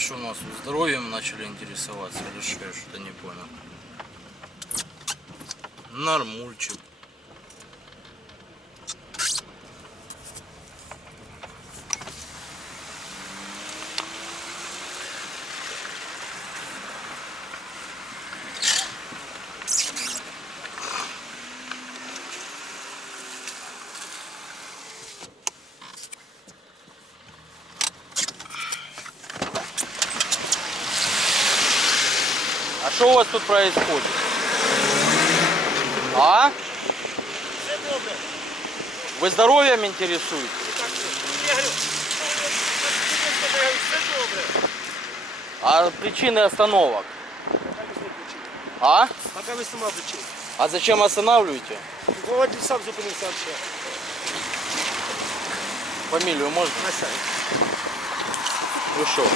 что у нас здоровьем начали интересоваться, или что, я что-то не понял. Нормульчик. А что у вас тут происходит? А? Вы здоровьем интересуетесь? А причины остановок? А? Пока ви сама причина. А зачем останавливаете? Водитель сам зупинився вообще. Фамилию можно? Насяй. Вы что?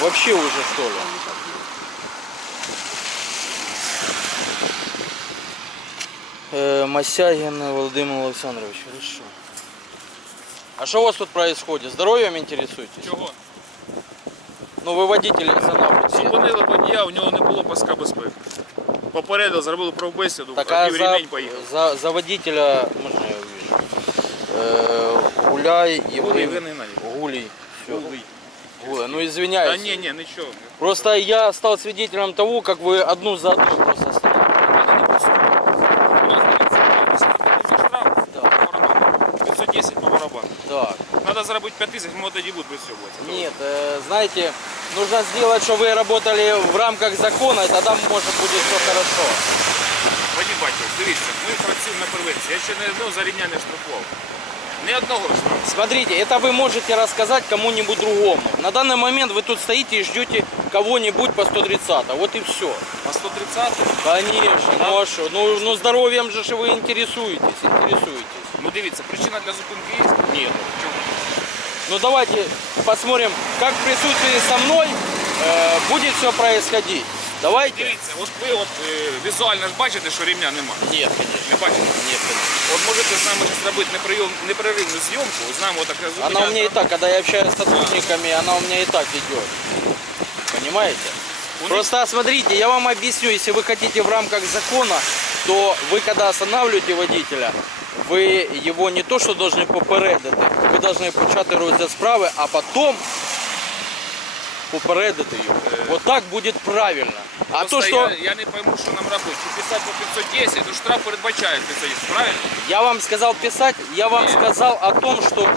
Вообще уже что ли? Мосягин Володимир Александрович, хорошо. А что у вас тут происходит? Здоровьем интересуетесь? Чого? Ну вы водитель останавливаете. Зупинили водія, у нього не було паска безпеки. Попередили, зробили правбесіду, Так а а в ремень поїхав. за водителя, можно я увижу? Гуляй, Гулій, Євген, Євген Геннадійович. Гулей, все. Гулій. Гуля. Ну Та извиняюсь. ні, нічого. Просто я стал свидетелем того, как вы одну за одной просто останавливаете. У нас дивіться, штраф Да. по барабану. 510 по барабану. Так. Надо заробити 5000, ми тоді будемо присьобуватися. Нет, знаете, нужно сделать, чтобы вы работали в рамках закона, и тогда может будет все хорошо. Вадим Батькович, дивіться, ми працюємо на превенції. Я ще не одного за рівня не штрафував. Ні одного штрафу. Смотрите, это вы можете рассказать кому-нибудь другому. На данный момент вы тут стоите и ждете кого-нибудь по 130. Вот и все. По 130? Конечно, ну а что? Ну здоровьем же вы интересуетесь. Ну дивіться, причина для зупинки є? Ні. Чому? Ну давайте посмотрим, как в присутствии со мной будет все происходить. Давайте. Дивіться, от ви візуально ж бачите, що рівня немає. Нет, конечно. Не бачите? Нет, конечно. От можете з нами зараз зробити непреривну зйомку, з нами отак Она у меня и так, когда я общаюсь с сотрудниками, она у меня и так идет. Понимаете? Просто смотрите, я вам объясню, если вы хотите в рамках закона, то вы когда останавливаете водителя, вы его не то что должны попередити, ви должны почати розгляд справи, а потом попередити його. Вот так будет правильно. А Просто то, что я не пойму, що нам робити. Чи писати по 510, то штраф передбачає 510, правильно? я вам сказал писать, я вам сказал о том, что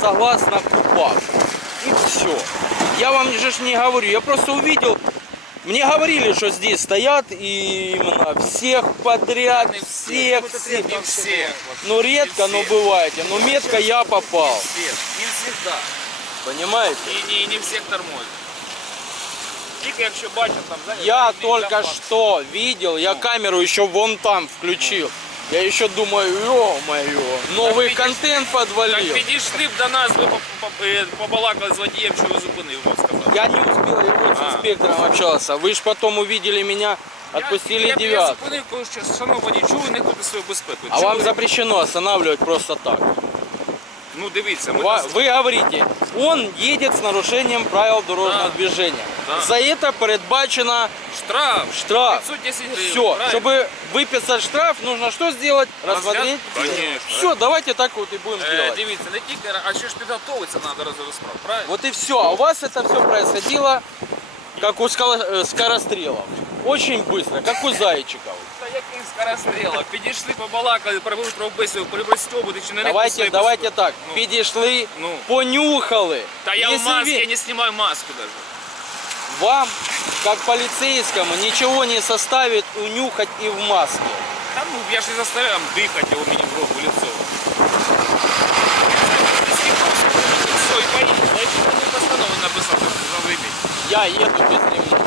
согласно КУПАП. И все. Я вам же ж не говорю, я просто увидел. Мне говорили, что здесь стоят и именно всех подряд, Не всех. Не всі. Ну редко, но бываете. Но метко я попал. Всі. Не всегда. Понимаете? І не всіх тормозять. Тільки якщо бачать там, знаєте, Я рівний только запас. что видел, я камеру еще вон там включил. Я еще думаю, ё-моё, новый Так контент Так подвалил. підійшли б до нас, ви побалакали з водієм, що ви зупинив, вам сказав. Я не успел, я вот с инспектором общался. Вы ж потом увидели меня, отпустили Я девятку. зупинив, кажу, що, шановні водій, чого ви не хочете свою безпеку? А Чого вам ви- запрещено останавливать просто так. Ну дивіться, ми Вы говорите, он едет с нарушением правил дорожного Да. движения. Да. За это передбачено штраф. штраф. 510 гривень. Все, правильно? чтобы выписать штраф, нужно что сделать? Рассмотреть? Конечно. Все, давайте так вот и будем делать. Дивіться, не тільки, а ще ж підготовитися треба до розгляду справ, правильно? Вот и все. А у вас это все происходило, как у скорострелов. Очень быстро, как у зайчиков. Та який скоростріла. Підійшли, побалакали, провели правбесіду, пристьобувати чи не Давайте так, підійшли, Ну. понюхали. Та я в Если маске, ви- я не снимаю маску даже. Вам, как полицейскому, ничего не составит унюхать и в маске. Та ну, я ж не заставляю дыхать его мне в рот, в лицо. Все, и поехал. А еще не постанову написал, за ремень. Я еду без ремня.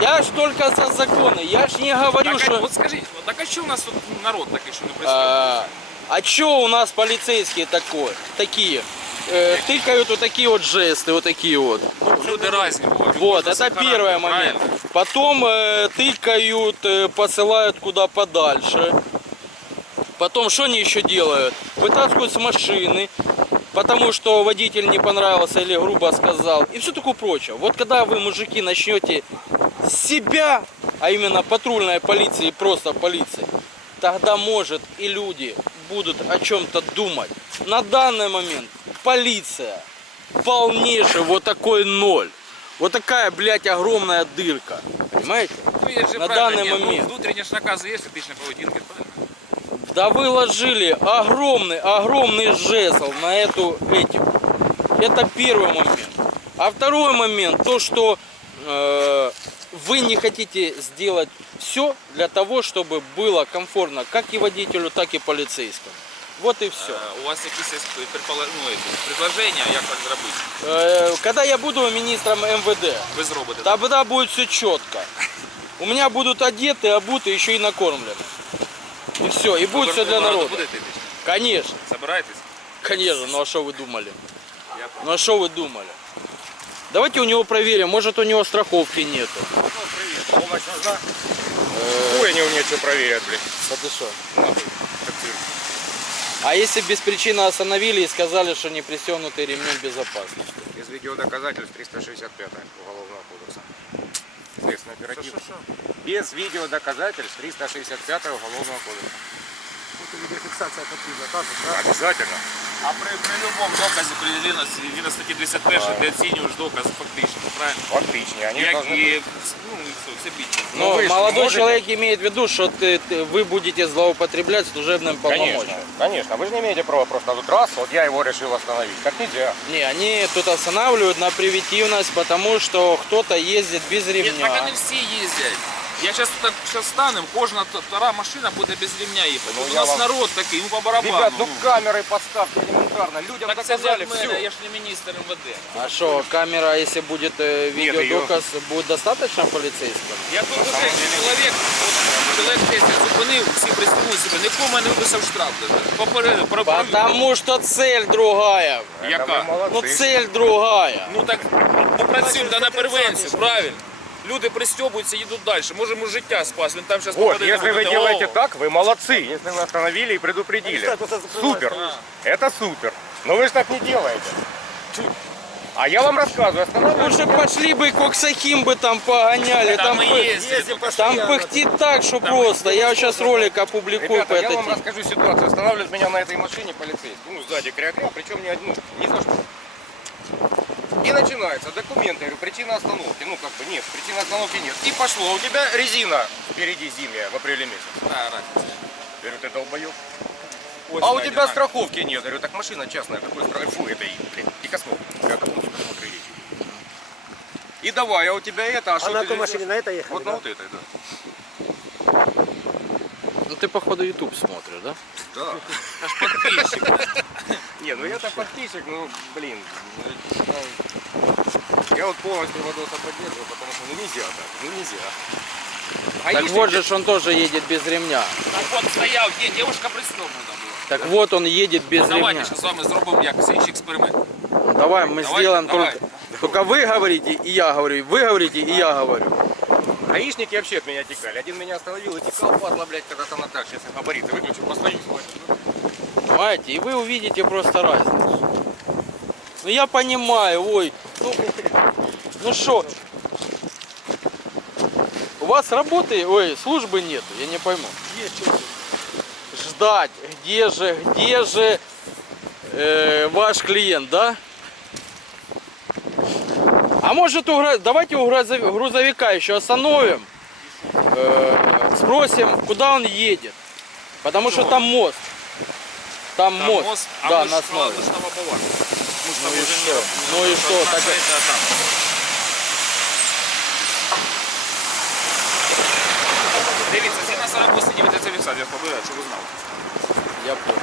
Я ж только за законы, я ж не говорю, Так, что... вот скажите, так а что у нас тут народ такой, что не происходит? А чё у нас полицейские такие? Тыкают вот такие вот жесты, вот такие вот. Люди разные бывают. Вот, Можно это с характером, первый момент. правильно? Потом тыкают, посылают куда подальше. Потом что они еще делают? Вытаскивают с машины, потому что водитель не понравился или грубо сказал, и все такое прочее. Вот когда вы, мужики, начнете себя, а именно патрульной полиции и просто полиции, тогда, может, и люди будут о чем-то думать. На данный момент полиция полнейший вот такой ноль. Вот такая, блядь, огромная дырка. Понимаете? Ну, есть же На правильно, данный нет, ну, момент. внутренние ж наказы есть, этичной поведінки, правильно? Да вы ложили огромный жезл на эту этику. Это первый момент. А второй момент, то, что вы не хотите сделать все для того, чтобы было комфортно как и водителю, так и полицейскому. Вот и все. У вас якісь є предложення, як так зробити? Когда я буду министром МВД, Ви зробите. тогда будет все четко. У меня будут одеты, обуты, еще и накормлены. И все, и будет все для народа. Будете етично? Конечно, Собираєтесь? конечно. Ну а что вы думали? Я Ну а что вы думали? Давайте у него проверим, может у него страховки нету. Ну, привет. Помощь нужна? Ой, они у меня что проверят, блин. Да ты что? Нахуй. Как цирк. А если без причины остановили и сказали, что не пристегнутый ремнем безопасности? Из видеодоказательств 365 Уголовного кодекса. Следственная оперативно. Без видеодоказательств 365 Уголовного кодекса. Это видеофиксация потрібна, так? Да? Обязательно. А при будь-якому доказі при статті 201 ти оцінюєш доказ фактично, правильно? Фактично. Они Як должны... і, ну, і все більше. Ну, Но вы ж молодой можете? человек имеет в виду, что вы будете злоупотреблять служебным Конечно, полномочием. конечно. Вы же не имеете права просто тут раз, вот я его решил остановить. Так нельзя. Не, они тут останавливают на превентивность, потому что кто-то ездит без Ні, так ремня. вони всі їздять. Я зараз так станем, кожна втора машина буде без ремня їхати. Ну, От у я нас вам- народ такий, ну по барабану. Ребят, ну камеры поставьте элементарно. Людям так це доказали для мене, все. я ж не міністр МВД. А что, камера, если будет видеодоказ, будет достаточно полицейского? Я тут уже чоловік 10 зупинив, всі пристегнули себе, нікому не виписав штраф. Потому что цель другая. Это Яка? вы молодцы. Ну цель другая. Ну так попрацюємо да на превенцію, правильно. Люди пристебуються, їдуть далі. Можемо життя спас, він там зараз Вот, если вы делаете так, вы молодцы. Если вы остановили и предупредили. Они просто закрывают. Супер. Это супер. Но вы же так не делаете. А я вам рассказываю, останавливайте. Лучше пошли бы Коксахим бы там погоняли. Там и пы- ездят. Ездим Там постоянно. пыхтит так, что просто. Я вот сейчас ролик опубликую по Ребята, я этой вам теме. расскажу ситуацию. Останавливают меня на этой машине полицейский. Ну, сзади кря-кря, причем не одну, ни за что. И начинается документы, я говорю, причина остановки. Ну, как бы нет, причины остановки нет. И пошло, а у тебя резина впереди зимняя в апреле месяце. Я говорю, ты долбоёб. А у тебя страховки нет. Я говорю, так машина частная, какой страховки? Фу, это, блин, и космол. Я космолчик посмотрели. И давай, а у тебя это, а А что на ты той везёшь? машине на это ехали? Вот да? на вот этой, да. Ну ты походу YouTube смотришь, да? Да. Подписчик. Не, ну я-то подписчик, ну, блин. Я вот полностью Владоса поддерживаю, потому что ну нельзя так, ну нельзя. Так Гаишники- вот же ж он тоже едет без ремня. Так от стояв, є, дівчинка пристегнута була. Так вот он едет без Давайте ремня. зараз з вами зробимо як слідчий експеримент. Давай, мы Давай, сделаем давай. только вы говорите, и я говорю, вы говорите, и я говорю. Гаишники вообще от меня текали. Один меня остановил и текал, падла, блядь, когда-то на так. Сейчас я габариты выключу, постою. Понимаете? И вы увидите просто разницу. Ну я понимаю, ой, ну что, у вас работы, ой, службы нету, я не пойму. Есть что-то. Ждать, где же ваш клиент, да? А может давайте у грузовика еще остановим, спросим, куда он едет, потому что там мост. Там мост, а да, ми на ж основе. на Бабовар. Мы ж Ну там и уже что? не- Ну и мы что? наша Так- это там. Дивіться, ці на 48 відеофіксація, я побираю, щоб ви знали. Я понял.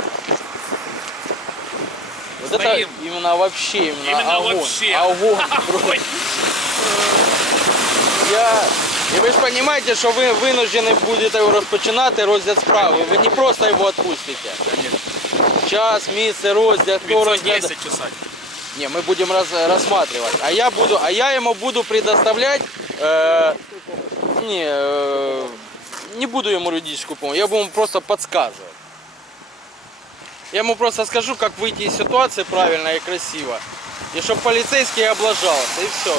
Вот Стоим. это именно вообще, именно Именно огонь. вообще. Огонь. Ой, И вы же понимаете, что вы вынуждены будете розпочинати розгляд справи. Ви не просто його відпустите. Час, місце, розгляд, хто розгляд. 510 часов. Не, мы будем рассматривать. А я ему буду предоставлять, не буду ему юридическую помощь, я буду ему просто подсказывать. Я ему просто скажу, как выйти из ситуации правильно и красиво. И чтобы полицейский облажался, и все.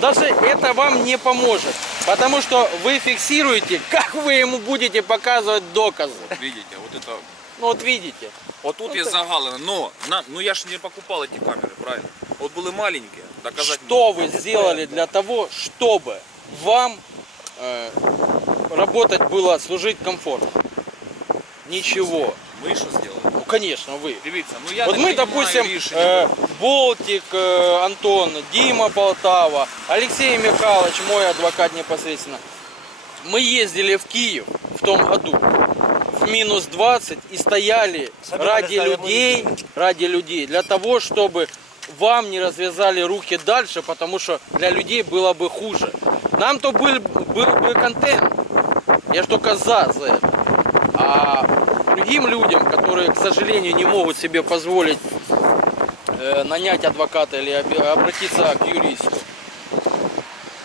Даже это вам не поможет. Потому что вы фиксируете, как вы ему будете показывать доказы. Видите, вот это... Ну вот видите. Вот тут есть загалина, но ну я ж не покупал эти камеры, правильно? Вот были маленькие, доказать... Что вы сделали для того, чтобы вам работать было, служить комфортно? Ничего. Ми що зробили? Ну, конечно, вы. Дивіться, ну я Вот не мы, приймаю допустим, рішення. Болтик, Антон, Дима Полтава, Алексей Михайлович, мой адвокат непосредственно. Мы ездили в Киев в том году в минус 20 и стояли ради людей, для того, чтобы вам не развязали руки дальше, потому что для людей было бы хуже. Нам-то был бы контент. Я ж только за это. А другим людям, которые, к сожалению, не могут себе позволить нанять адвоката или обратиться к юристу,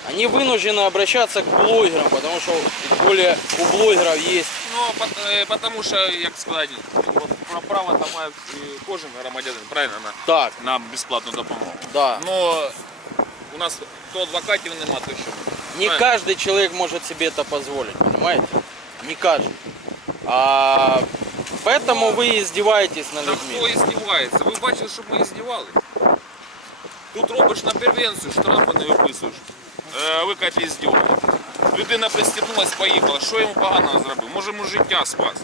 они вынуждены обращаться к блогерам, потому что более у блогеров есть. Ну, потому що, як сказати, право там має кожен громадянин, правильно, Так, на безплатну допомогу. да. Но у нас то адвокатів нема, то що. Не Правильно? каждый человек может себе это позволить, понимаете? Не каждый. А поэтому вы издеваетесь над Та людьми. хто іздівається? Ви бачили, щоб ми іздівали? Тут робиш на превенцію, штрафи не виписуєш. Ви кажете, іздіваєте. Людина пристібнулась, поїхала. Що йому поганого зробив? Може йому життя спас.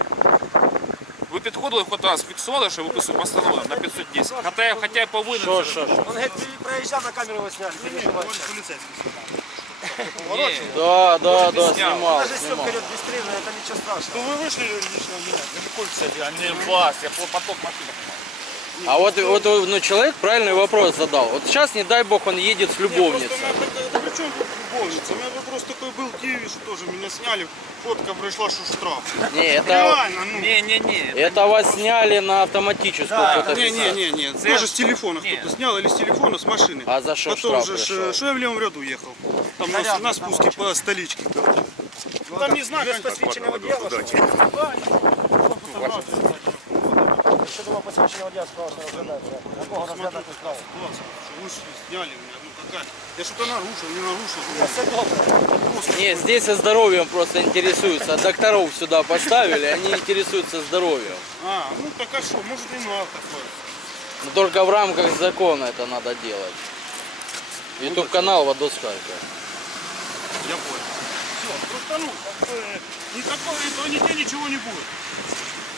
Ви підходили хоч раз, фіксували, що виписує постанову на 510. Хоча я повинен. Что, це что, робити. что? Он говорит, проезжал на камеру, его сняли. Да, да, да, снял. снимал, Даже снимал. съемка идет беспрерывно, это ничего страшного. Вы вышли лично у меня, даже кольца Я не вас, я поток машин. А вот, ну, человек правильный вопрос задал. Вот сейчас, не дай бог, он едет с любовницей. Да при чем тут любовница? У меня вопрос такой был в Киеве, что тоже меня сняли, фотка пришла, что штраф. Не, это, Реально, ну. Не. это вас сняли на автоматическую фотофиксацию. Не, тоже с телефона кто-то снял или с телефона, с машины. А за что Потом штраф же, пришел? что я в левом ряду ехал. Там на спуске по столичке, короче. Там не знаю, Без посвященного водія вашего? Що думав посвященого водія справа, що розглядати? Якого розглядати справу? Вышли, сняли меня, ну какая. Я что-то нарушил, не нарушил. Все добре. Не, здесь со здоровьем просто интересуются. Докторов сюда поставили, они интересуются здоровьем. Ну так а что, может и надо такое. Но только в рамках закона это надо делать. YouTube канал Водоскалька. Я понял. Все, просто ну, как бы, никакого этого нигде ничего не будет.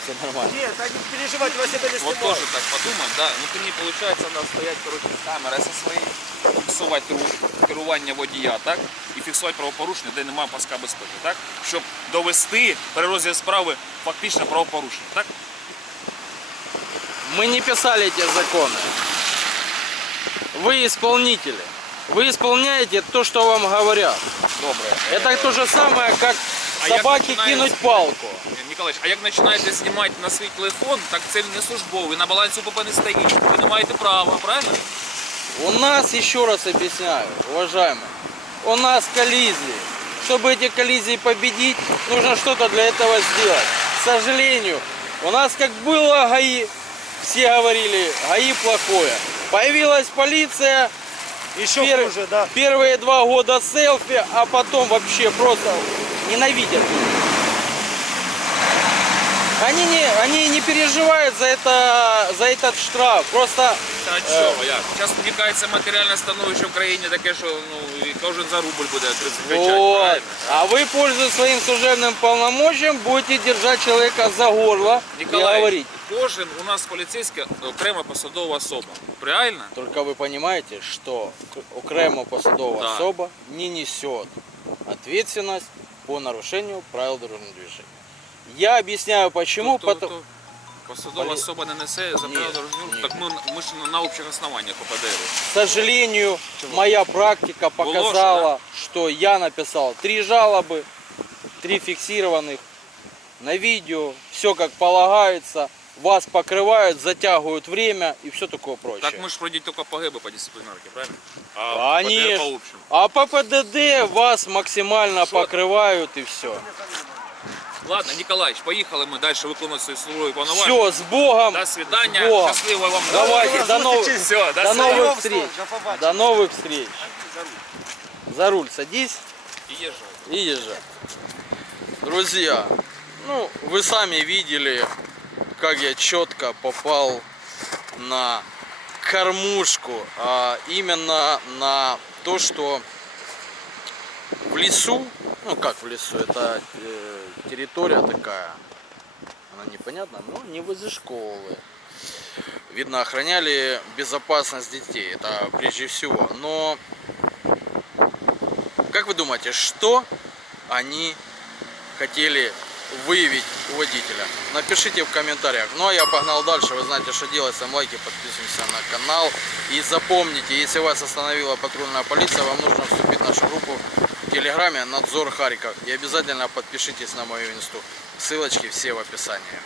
Все нормально. Нет, так не переживайте, вас это не Вот снимают. тоже так подумаем, да? Ну тоді виходить, треба стояти, коротше, камера зі своєю, фіксувати керування водія, так? І фіксувати правопорушення, де немає паска безпеки, так? Щоб довести при розгляді справи фактично правопорушення, так? Мы не писали эти законы. Вы исполнители. Вы исполняете то, что вам говорят. Добре. Это то же самое, как А як собаке починається- кинуть палку. Ніколаєш, а як починаєте знімати на свій телефон, так це не службовий, на балансі УПП не стоїть. Ви не маєте права, правильно? У нас, еще раз объясняю, уважаемые, у нас коллизии. Чтобы эти коллизии победить, нужно что-то для этого сделать. К сожалению, у нас как было ГАИ, все говорили, ГАИ плохое. Появилась полиция, Еще хуже, да. первые 2 года селфи, а потом вообще просто ненавидят. Они не переживают за этот штраф. Просто Та чого, як? Зараз вникається матеріальне становище в країні таке, що ну, і кожен за рубль буде кричати, вот. правильно? А вы, пользуясь своим служебным полномочием, будете держать человека за горло и Ніколай, говорить. кожен у нас поліцейська окрема посадова особа. Правильно? Только вы понимаете, что окремо посадовая Да. особа не несет ответственность по нарушению правил дорожного движения. Я объясняю почему. Потому... Посадова особа не несе за Ні, правила дорожнього руху. ні. Так ми ж на общих основаннях ОПДР. К сожалению, моя практика показала, что я написал 3 жалобы, 3 фиксированных на видео, все как полагается, вас покрывают, затягивают время и все такое прочее. Так ми ж пройдіть тільки по ГБ по дисциплінарці, правильно? А ОПДР Конечно. по общему. А по ПДД вас максимально Что? покрывают и все. Ладно, Николаевич, поїхали ми далі виконувати свої службові повноваження. Все, с Богом. До свидания, С Богом. счастливой вам Давайте, до новых, Все, до новых встреч. До побачення. До новых встреч. За руль садись І їжджай. и езжай. Друзья, ну вы сами видели, как я четко попал на кормушку, а именно на то, что в лесу, ну как в лесу, это территория такая, она непонятна, но не возле школы. Видно, охраняли безопасность детей, это прежде всего. Но как вы думаете, что они хотели выявить у водителя? Напишите в комментариях. Ну а я погнал дальше. Вы знаете, что делать. Ставим лайки, подписываемся на канал. И запомните, если вас остановила патрульная полиция, вам нужно вступить в нашу группу в Телеграме «Надзор Харьков». И обязательно подпишитесь на мою инсту. Ссылочки все в описании.